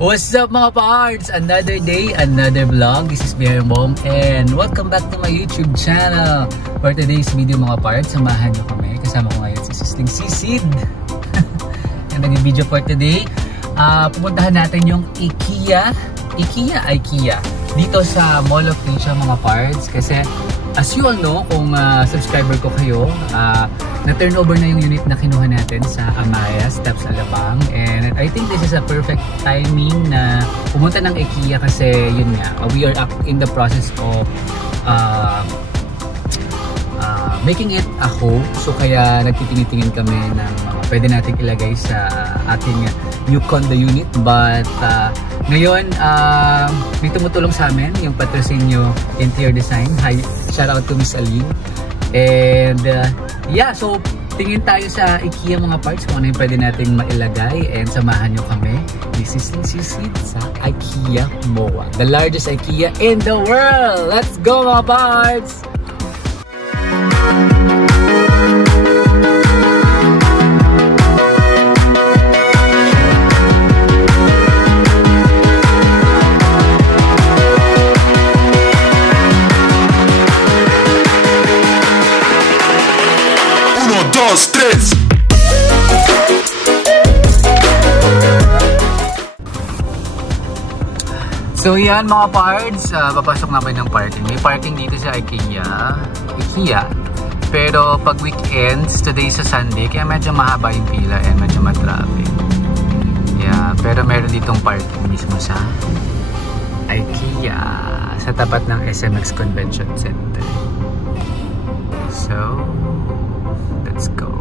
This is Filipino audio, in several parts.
What's up mga pards? Another day, another vlog. This is Bear Mom and welcome back to my YouTube channel. For today's video mga pards, samahan nyo kami. Kasama ko ngayon si Sisling Sisid. Yung naging video for today, pupuntahan natin yung IKEA dito sa Mall of Asia mga pards. Kasi as you all know, kung subscriber ko kayo, na-turnover na yung unit na kinuha natin sa Amaya, Steps Alabang. And I think this is a perfect timing na pumunta ng IKEA kasi yun nga, we are in the process of making it a home. So kaya nagtitingin-tingin kami ng pwede natin ilagay sa ating new condo unit. But ngayon, may tumutulong sa amin yung Patrocinio Interior Design. Hi, shout out to Miss Aline. And yeah, so tingin tayo sa IKEA mga parts kung ano yung pwede natin mailagay. And samahan nyo kami. This is Sisid sa IKEA MOA, the largest IKEA in the world. Let's go mga parts! So yan mga pards, papasok na kayo ng parking. May parking dito sa IKEA. Pero pag weekends, today sa Sunday, kaya medyo mahaba yung pila and medyo matraffic. Yeah, pero meron ditong parking mismo sa IKEA, sa tapat ng SMX Convention Center. So, let's go.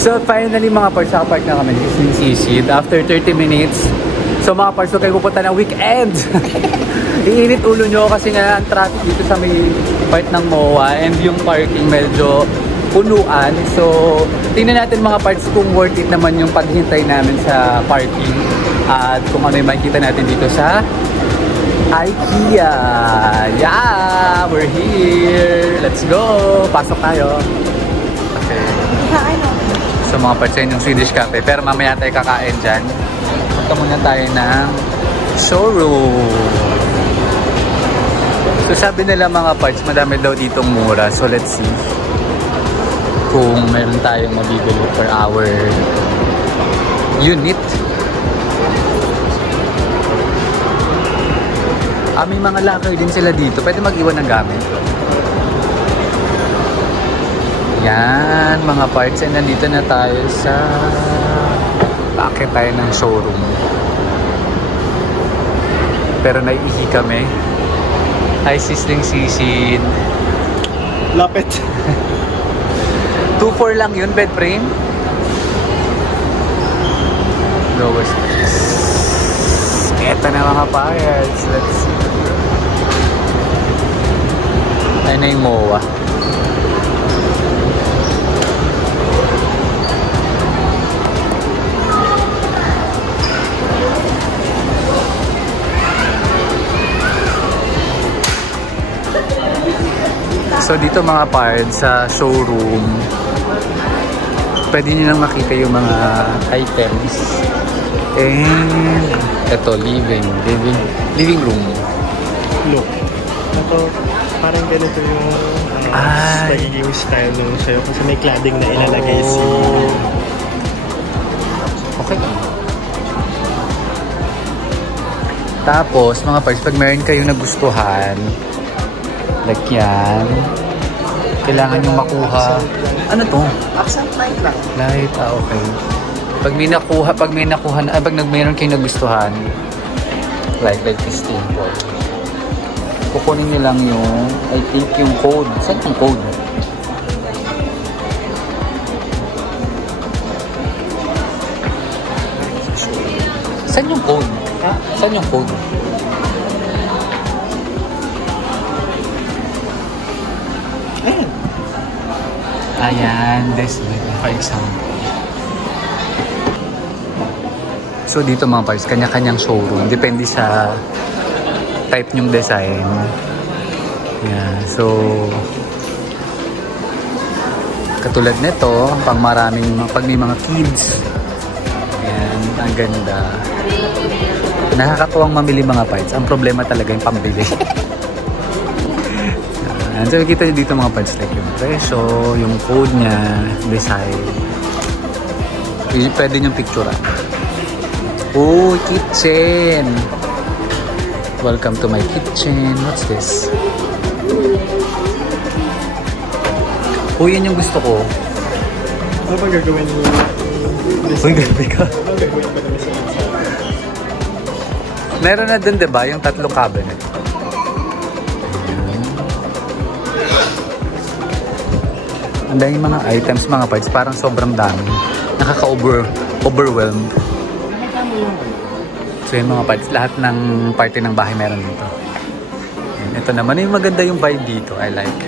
So finally mga parts, nakapark na kami dito sa Sisid after 30 minutes. So mga parts, kayo pupunta ng weekend. Iinit ulo nyo kasi nga ang traffic dito sa may part ng MOA and yung parking medyo punuan. So tingnan natin mga parts kung worth it naman yung paghintay namin sa parking at kung ano yung makikita natin dito sa IKEA. Yeah, we're here. Let's go. Pasok tayo. Okay. So mga parts, yun yung Swedish Cafe. Pero mamaya tayo kakain dyan. Punta muna tayo ng showroom. So sabi nila mga parts, madami daw ditong mura. So let's see kung meron tayong mabibili per hour unit. May mga locker din sila dito. Pwede mag-iwan ng gamit. Yan mga parts. And nandito na tayo sa paakit tayo ng showroom. Pero naiihi kami. Hi Sisling Sisid. Lapit. 2.4 lang yun, bed frame. Lowest price. Eto na mga parts. Let's see. Ayun na yung MOA. So dito mga parts sa showroom, pwede nyo lang makita yung mga items. And ito, living room. Look. Ito, parang ganito yung magiging style nung sa'yo kasi may cladding na ilalagay si... Okay. Tapos mga parts, pag meron kayong nagustuhan, like yan, kailangan yung makuha. Ano to? Accent light lang. Light, okay. Pag meron kayong nagustuhan, like this thing po. Kukunin nyo lang yung, I think yung code. Saan yung code? Saan yung code? Saan yung code? Ayan, this way, for example. So dito mga parts, kanya-kanyang showroom. Depende sa type nyong design. Yeah, so katulad nito, pang maraming, pag may mga kids. Ayan. Ang ganda. Nakakatuwang mamili mga parts. Ang problema talaga yung pambili. So, makikita nyo dito mga parts like yung presyo, yung code niya, design. Pwede nyo picturean. Oh, kitchen! Welcome to my kitchen. What's this? Oh, yan yung gusto ko. Ano ba gagawin mo? Uy, gabi ka. Ano gagawin mo naman sa isa? Meron na dun, diba? Yung 3 cabinet. Ang daming mga items, mga parts. Parang sobrang dami. Nakaka-overwhelmed. So yung mga parts, lahat ng party ng bahay meron dito. And ito naman, yung maganda yung vibe dito. I like.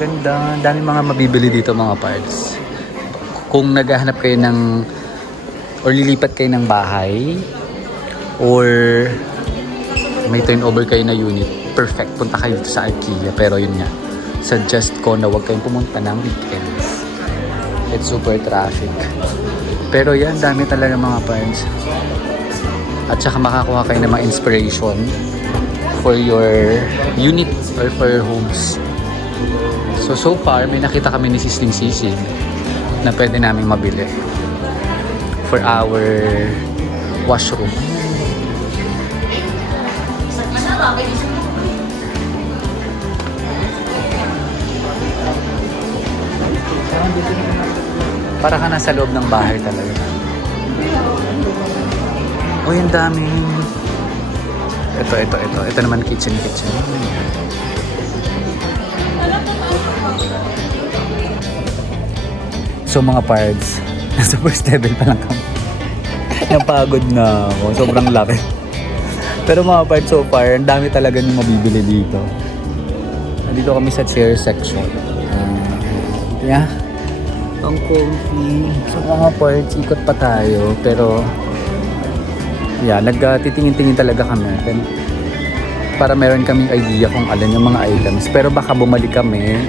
Ganda. Dami mga mabibili dito mga parts. Kung naghahanap kayo ng or lilipat kayo ng bahay or may turnover kayo na unit, perfect. Punta kayo dito sa IKEA. Pero yun nga, suggest ko na huwag kayong pumunta ng weekends. It's super traffic. Pero yan, dami talaga mga parts. At saka makakuha kayo ng mga inspiration for your unit or for your homes. So far, may nakita kami ni Sisling Sisig na pwede namin mabili for our washroom. Para ka nasa loob ng bahay talaga. Oh, yung daming. Ito naman kitchen. So mga parts, nasa first level pa lang kami. Napagod na ako. Sobrang laki. Pero mga parts so far, ang dami talaga yung mabibili dito. Nandito kami sa chair section. Yeah. Ang comfy. So mga parts, ikot pa tayo. Pero, yeah, nagtitingin-tingin talaga kami. Para meron kaming idea kung alin yung mga items. Pero baka bumalik kami.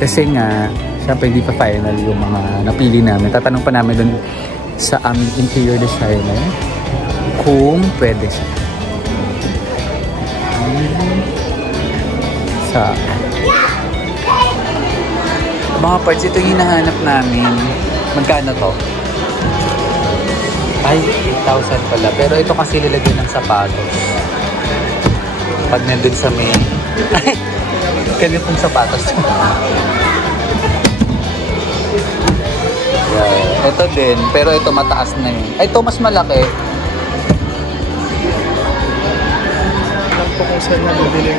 Kasi nga, syempre hindi pa final yung mga napili namin. Tatanong pa namin dun sa aming interior designer kung pwede siya. Sa mga parts, ito yung hinahanap namin. Magkano to? Ay, 8,000 pala. Pero ito kasi lalagyan ng sapatos. Pag nandun sa may... Ay! Ganitong sapatos. Yeah. Ito din. Pero ito mataas na yun. Ay, ito mas malaki. Alam ko kung saan nabibili.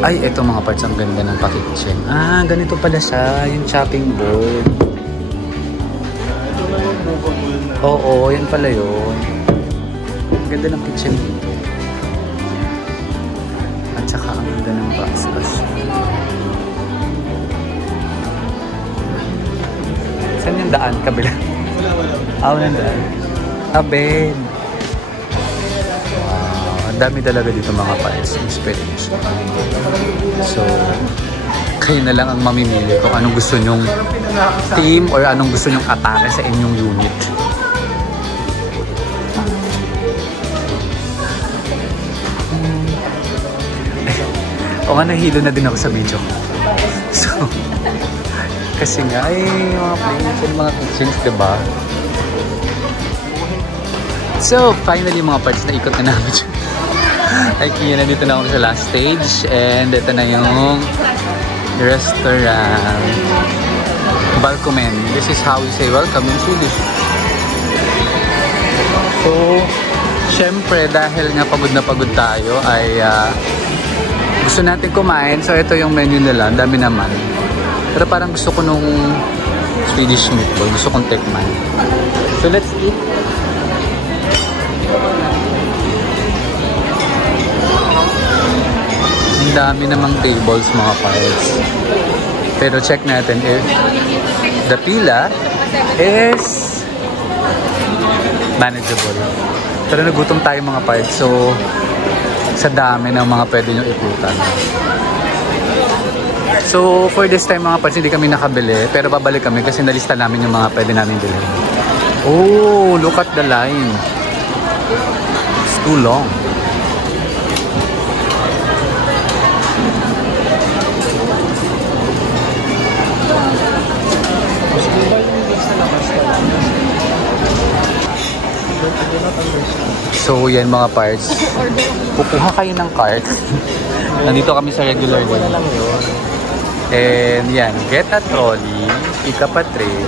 Ay, ito mga parts, ang ganda ng pa-kitchen. Ah, ganito pala siya. Yung chopping board. Ito na yung movable na. Oo, yan pala yun. Ang ganda ng kitchen dito. At saka ang ganda ng backsplash. Saan yung daan? Kabila? Wala. Ah, walang daan. Ah, bed. Ang dami talaga dito mga parts. Inspiration. So, kayo na lang ang mamimili kung anong gusto nyong theme or anong gusto nyong atake sa inyong unit. O nga, nahilo na din ako sa video. So, kasi nga, ay, mga planes and mga kitchens, diba? So, finally mga parts, na ikot na namin. IKEA na dito na ako sa last stage. And ito na yung restaurant. Balcomen. This is how we say welcome in Swedish. So, syempre, dahil nga pagod na pagod tayo, ay gusto natin kumain. So, ito yung menu nila. Ang dami naman. Pero parang gusto ko nung Swedish meatball. Gusto kong tikman. So, let's eat. Ang dami namang tables mga parts. Pero check natin if the pila is manageable. Pero nagutom tayo mga parts. So, sa dami ng mga pwede nyo ikutan. So, for this time mga parts, hindi kami nakabili. Pero babalik kami kasi nalista namin yung mga pwede namin bilhin. Oh, look at the line. It's too long. So, yan mga parts. Kukuha kayo ng cart. Nandito kami sa regular day. And yan, get a trolley, pick up a tray,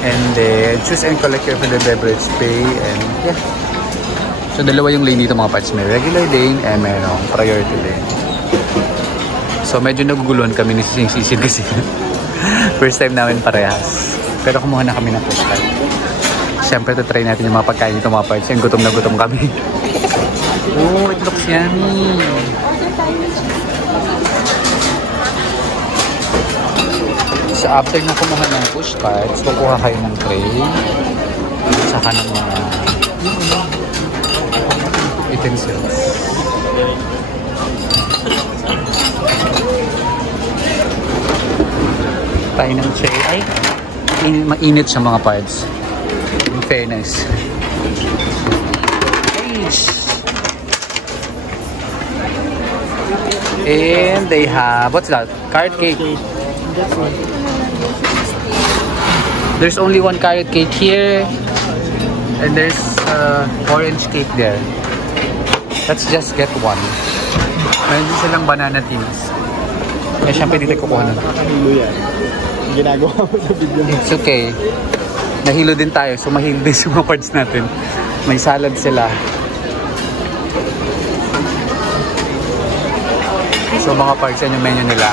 and then choose and collect your food and beverage pay, and yeah. So, dalawa yung lane dito mga parts. May regular lane and mayroong priority lane. So, medyo naguguluhan kami ni Sisid kasi first time namin parehas. Pero kumuha na kami ng postcard. Siyempre, try natin yung mga pagkain dito mga parts. Yung gutom na gutom kami. Oh, it looks yummy. So, after na kumuha ng push cards, kukuha kayo ng tray. Saka ng mga utensils. Tayo ng tray. Ay, mainit siya mga parts. In fairness. And they have, what's that? Carrot cake. There's only one carrot cake here. And there's orange cake there. Let's just get one. Mayroon din silang banana tins. Eh, syempre dito kukuha na. Nakakahilo yan. Ginagawa mo sa video. It's okay. Nahilo din tayo. So, mahilo din sa mga parts natin. May salad sila. So, mga parts yan yung menu nila.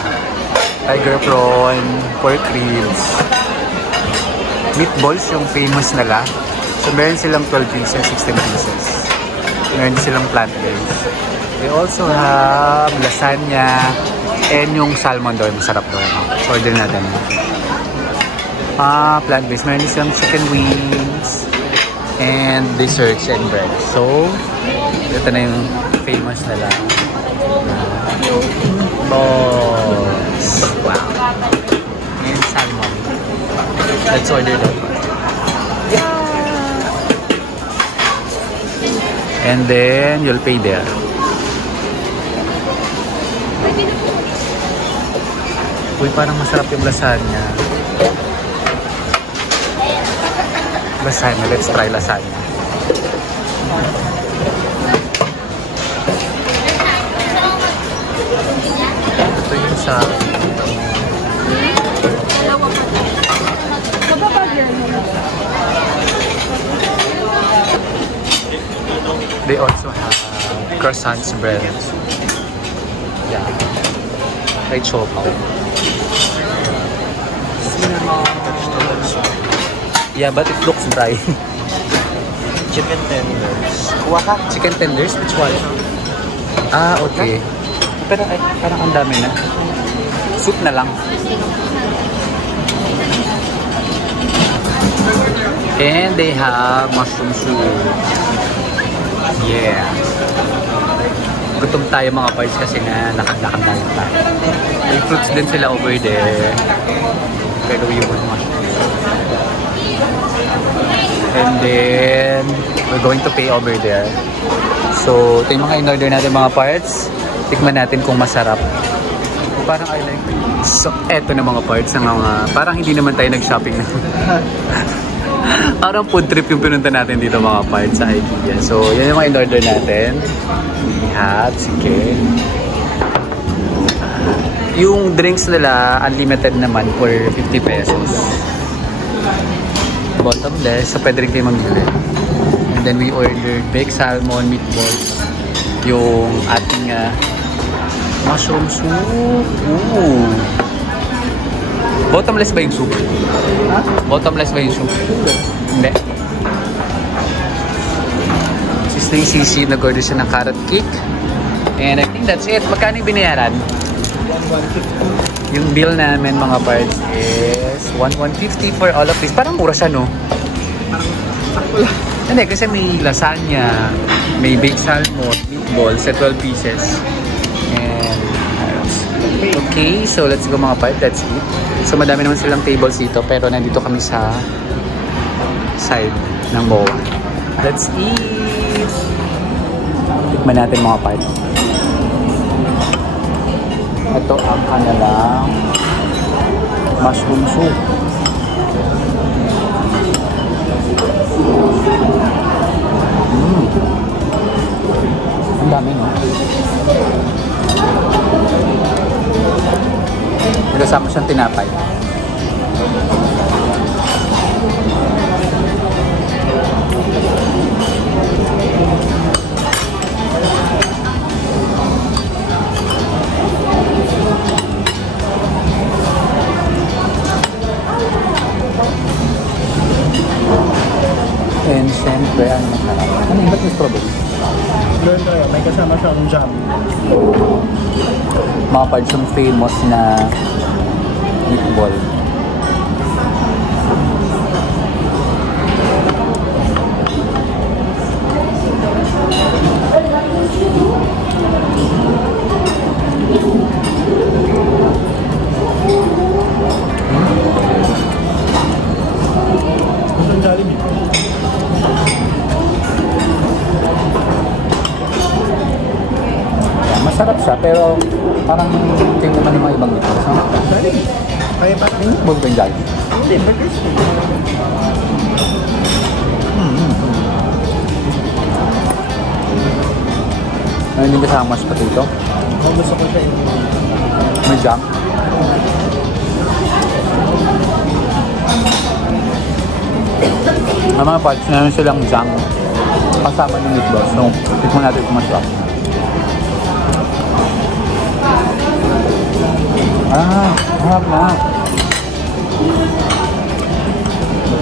Tiger prawn, pork ribs, meatballs yung famous nila. So, meron silang 12 pieces, 16 pieces. Meron silang plant-based. They also have lasagna and yung salmon doon. Masarap doon. So, order natin. Plant-based. Meron silang chicken wings and desserts and bread. So, ito na yung famous nila. Balls. Wow. And salmon. Let's order that one. And then, you'll pay there. Uy, parang masarap yung lasagna. Lasagna. Let's try lasagna. Ito yung sa... They also have croissants bread. Yeah. Like chopaw. Yeah, but it looks dry. Chicken tenders. Kuha ka? Chicken tenders? Which one? Ah, okay. Pero ay, parang ang dami na. Soup na lang. And they have mushroom soup. Yeah. Gutom tayo mga parts kasi nga lakad-lakad tayo. May fruits din sila over there. Pero yung mushroom. And then, we're going to pay over there. So, ito yung mga in-order natin mga parts. Tikman natin kung masarap. Parang I like it. So, eto na mga parts ng mga... Parang hindi naman tayo nag-shopping na. Parang food trip yung pinunta natin dito mga parts sa IKEA. So, yan yung mga in-order natin. We have chicken. Yung drinks nila, unlimited naman for 50 pesos. Bottomless. So, pwede rin kayo mamili. And then, we ordered baked salmon, meatballs. Yung ating mushroom soup. Ooh. Bottomless ba yung soup? Ha? Bottomless ba yung soup? Hindi. Si Stacy, nag-order siya ng carrot cake. And I think that's it. Magkano yung binayaran? 150. Yung bill namin mga parts is 150 for all of this. Parang mura siya, no? Parang sakto lang. Hindi, kasi may lasagna, may baked salmon, meatballs at 12 pieces. And Okay, so let's go mga part. Let's eat. So madami naman silang tables dito pero nandito kami sa side ng MOA. Let's eat! Tikman natin mga part. Ito ang kanilang mushroom soup. Ang dami, no? Kasama siyang tinapay. And siyempre, ano masarap? Ano yung ba't may strawberry? Doon tayo, may kasama siyang jam. Mga parts yung famous na meatball. Ang Jollibee. Masarap siya, pero parang tingnan naman yung mga ibang dito. So, Jollibee. Kaya parang meatball ba yung Jollibee? hindi, burgers. Ano yung kasama mas potato? Kung gusto ko siya yung May jam. Ang mga parts na silang jam kasama ng meatball. So, tikman natin kung masarap. Ah, harap na.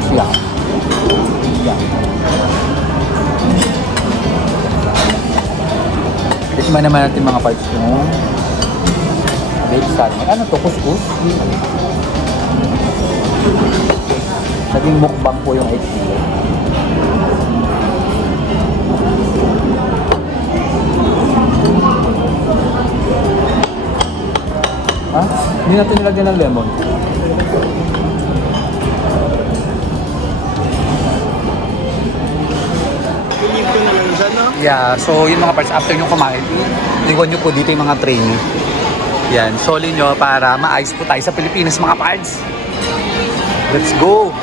Siya. Siya. Tikman naman natin mga parts yung baked salmon. Ano to? Couscous? Naging mukbang po yung 8 kilo. Ha? Hindi natin nilagyan ng lemon. Pilip ko na lang dyan, no? Yeah, so yung mga parts after nyo kumain, iwan nyo po dito yung mga tray nyo. Yan, soli nyo para maayos po tayo sa Pilipinas mga parts. Let's go!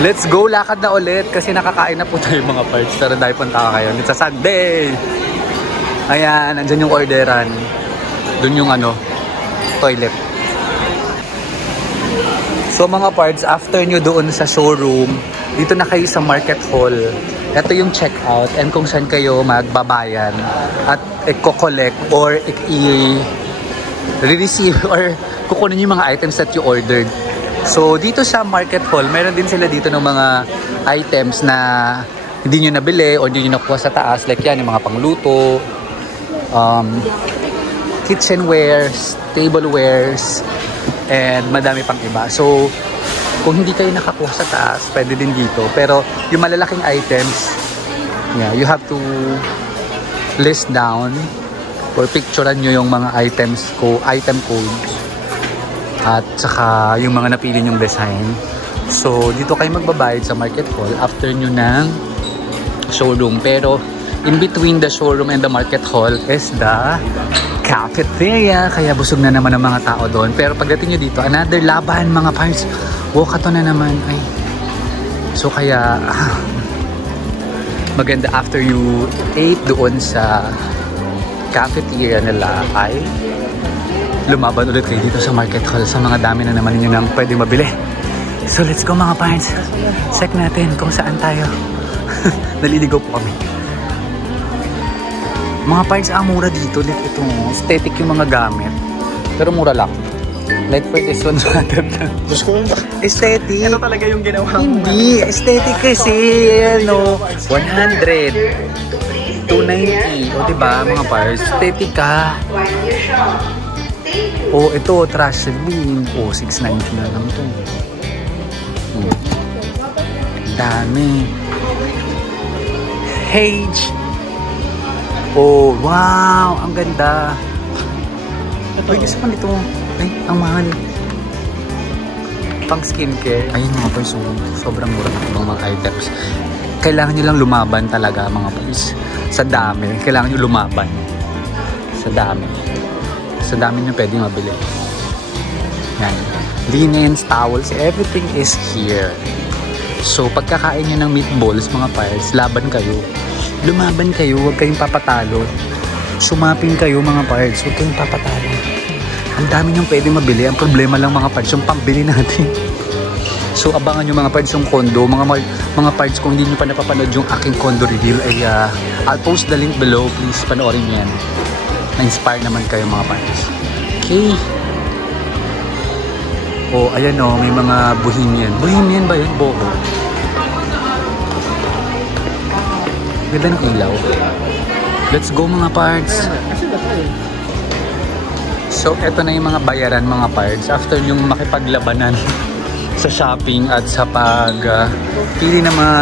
Let's go! Lakad na ulit kasi nakakain na po tayo mga parts. Pero dahil punta ka kayo. It's a Sunday! Ayan, andyan yung orderan. Doon yung ano, toilet. So mga parts, after nyo doon sa showroom, dito na kayo sa market hall. Ito yung checkout and kung saan kayo magbabayan at i-collect or i-receive or kukunin yung mga items that you ordered. So dito sa market hall, meron din sila dito ng mga items na hindi nyo nabili or hindi nyo nakuha sa taas. Like yan, yung mga pangluto, kitchenwares, tablewares, and madami pang iba. So, kung hindi kayo nakakuha sa taas, pwede din dito. Pero, yung malalaking items, yeah, you have to list down or picturean nyo yung mga items ko, item codes, at saka yung mga napili nyong design. So, dito kayo magbabayad sa market hall after nyo ng showroom. Pero, in between the showroom and the market hall is the cafeteria. Kaya busog na naman ang mga tao doon. Pero pagdating nyo dito, another laban mga parts. Walkathon na naman. Ay. So kaya maganda after you ate doon sa cafeteria nila ay lumaban ulit kayo dito sa market hall sa mga dami na naman yun ang pwede mabili. So let's go mga parts. Check natin kung saan tayo. Naliligaw po kami. Mga parts, mura dito. Like ito, aesthetic yung mga gamit. Pero mura lang. Like for this one, Diyos ko, aesthetic. ito talaga yung ginawa mo. Hindi, aesthetic kasi. Ano, 100, 290. O diba, mga parts, aesthetic ka. O ito, trash bin. O, 690 na lang to. Dami. Page. Oh, wow! Ang ganda. Uy, gusto ko nito. Ay, ang mahal. Pang skincare. Ayun mga boys, sobrang mura ng mga items. Kailangan nyo lang lumaban talaga mga boys. Sa dami. Kailangan nyo lumaban. Sa dami. Sa dami nyo pwede mabili. Yan. Linens, towels, everything is here. So, pagkakain nyo ng meatballs, mga parts, laban kayo. Lumaban kayo, huwag kayong papatalo. Sumapin kayo, mga parts, huwag kayong papatalo. Ang dami nyo pwede mabili. Ang problema lang, mga parts, yung pambili natin. So, abangan nyo, mga parts, yung condo. Mga parts, kung hindi nyo pa napapanood yung aking condo reveal, ay I'll post the link below. Please, panoorin nyo yan. Na-inspire naman kayo, mga parts. Okay. Oh, ayan o, may mga bohemian. Bohemian ba yun? Boho. Ganda ng ilaw. Let's go mga parts. So, eto na yung mga bayaran mga parts. After yung makipaglabanan sa shopping at sa pili na mga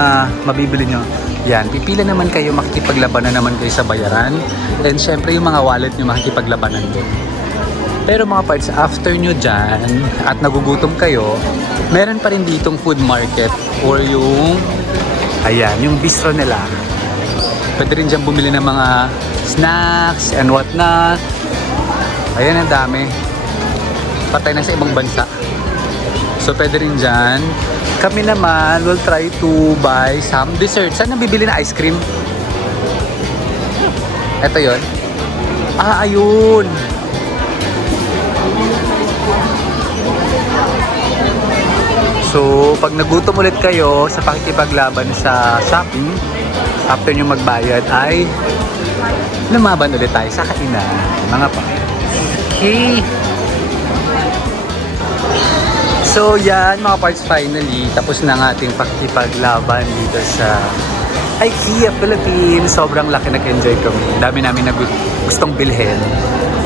mabibili nyo. Yan, pipila naman kayo, makikipaglabanan naman kayo sa bayaran. And syempre yung mga wallet nyo makikipaglabanan din. Pero mga parts, after nyo dyan at nagugutom kayo, meron pa rin ditong food market or yung, ayan, yung bistro nila. Pwede rin dyan bumili ng mga snacks and whatnot. Ayan, ang dami. Patay na sa ibang bansa. So, pwede rin dyan. Kami naman will try to buy some desserts. Saan nabibili na ice cream? Ito yun. Ah, ayun. So, pag nagutom ulit kayo sa pakikipaglaban sa shopping, after nyo magbayad ay lumaban ulit tayo sa kainan. Mga pa. Okay. So, yan mga parts, finally. Tapos na ng ating pakikipaglaban dito sa IKEA Philippines. Sobrang laki, nag-enjoy kami. Dami namin na gustong bilhin.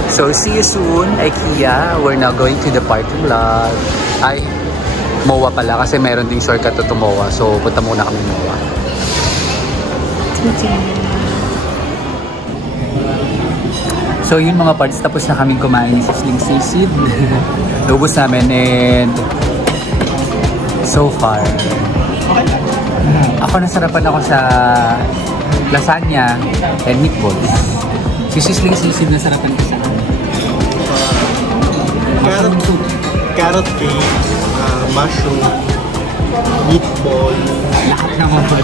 So, see you soon, IKEA. We're now going to the parking lot. Ay, MOA pala kasi meron ding shortcut to MOA. So, punta muna kami MOA. So, yun mga parts. Tapos na kaming kumain ni Sisling Sisid. Lubos namin and so far, ako nasarapan ako sa lasagna and meatballs. Si Sisling Sisid nasarapan ko sa carrot cake, mushroom, meatball, lahat naman po.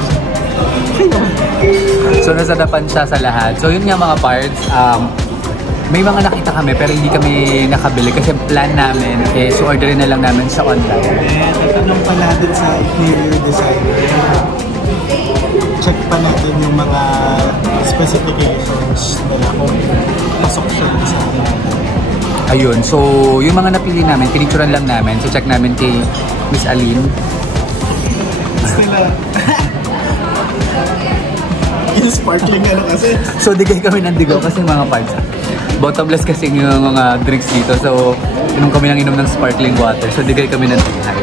So nasarapan siya sa lahat. So yun nga mga parts, may mga nakita kami pero hindi kami nakabili kasi plan namin is orderin na lang namin sa online. And tatanong pa natin sa interior designer. Check pa natin yung mga specifications nila kung pasok siya sa atin. Ayun, so yung mga napili namin, pinicturean lang namin. So check namin kay Miss Aline. Sila. Yung sparkling ano kasi. So digay kami ng digaw kasi mga parts. Bottomless kasi yung mga drinks dito. So inom kami ng sparkling water. So digay kami ng digay.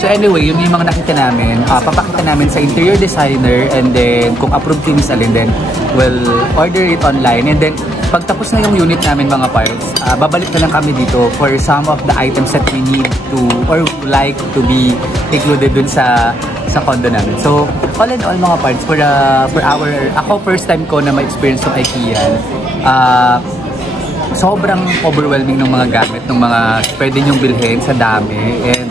So anyway, yung mga nakita namin, papakita namin sa interior designer and then kung approved kay Miss Aline, then we'll order it online and then pagtapos na yung unit namin mga parts, babalik na lang kami dito for some of the items that we need to or like to be included dun sa condo namin. So, all in all mga parts, ako first time ko na ma-experience ng IKEA. Sobrang overwhelming ng mga gamit, ng mga pwede nyong bilhin sa dami. And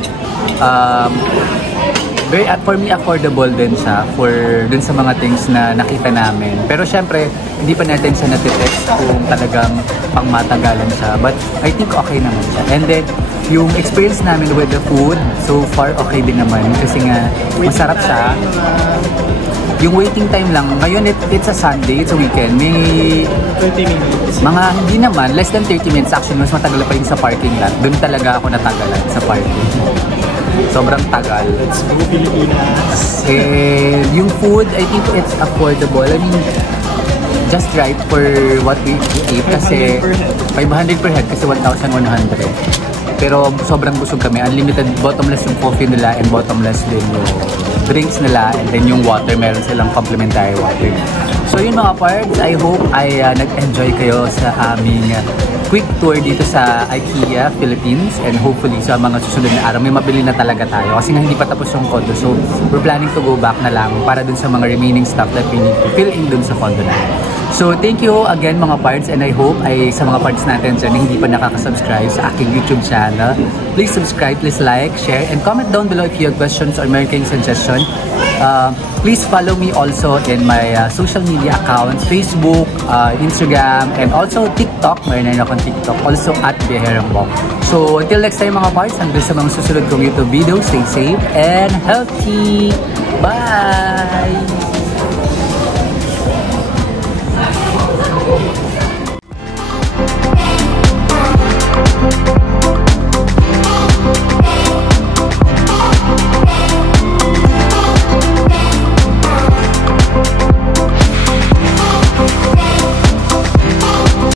for me, affordable din siya dun sa mga things na nakita namin. Pero syempre, hindi pa natin siya natitest kung talagang pangmatagalan siya. But I think okay naman siya. And then, yung experience namin with the food, so far okay din naman. Kasi nga, masarap siya. Yung waiting time lang, ngayon it's a Sunday, it's a weekend. May 30 minutes. Mga hindi naman, less than 30 minutes. Actually, mas matagal pa yung sa parking lot. Doon talaga ako natagalan sa parking. Sobrang tagal. Let's go Pilipinas. And yung food, I think it's affordable. I mean, just right for what we ate kasi 500 per head kasi 1,100. Pero sobrang busog kami. Unlimited, bottomless yung coffee nila and bottomless din yung drinks nila and then yung water, meron silang complimentary water. So yun mga parts, I hope ay nag-enjoy kayo sa aming quick tour dito sa IKEA Philippines, and hopefully sa mga susunod na araw may mabili na talaga tayo kasi nga hindi pa tapos yung condo, so we're planning to go back na lang para dun sa mga remaining stuff that we need to fill in dun sa condo na. So thank you again mga parts, and I hope ay sa mga parts natin dyan na hindi pa nakaka-subscribe sa aking YouTube channel, please subscribe, please like, share, and comment down below if you have questions or meron kayong suggestion. Please follow me also in my social media accounts, Facebook, Instagram, and also TikTok. Mayroon na akong TikTok, also at Biherambok. So until next time mga parts, hanggang sa mga susunod kong YouTube video, stay safe and healthy. Bye!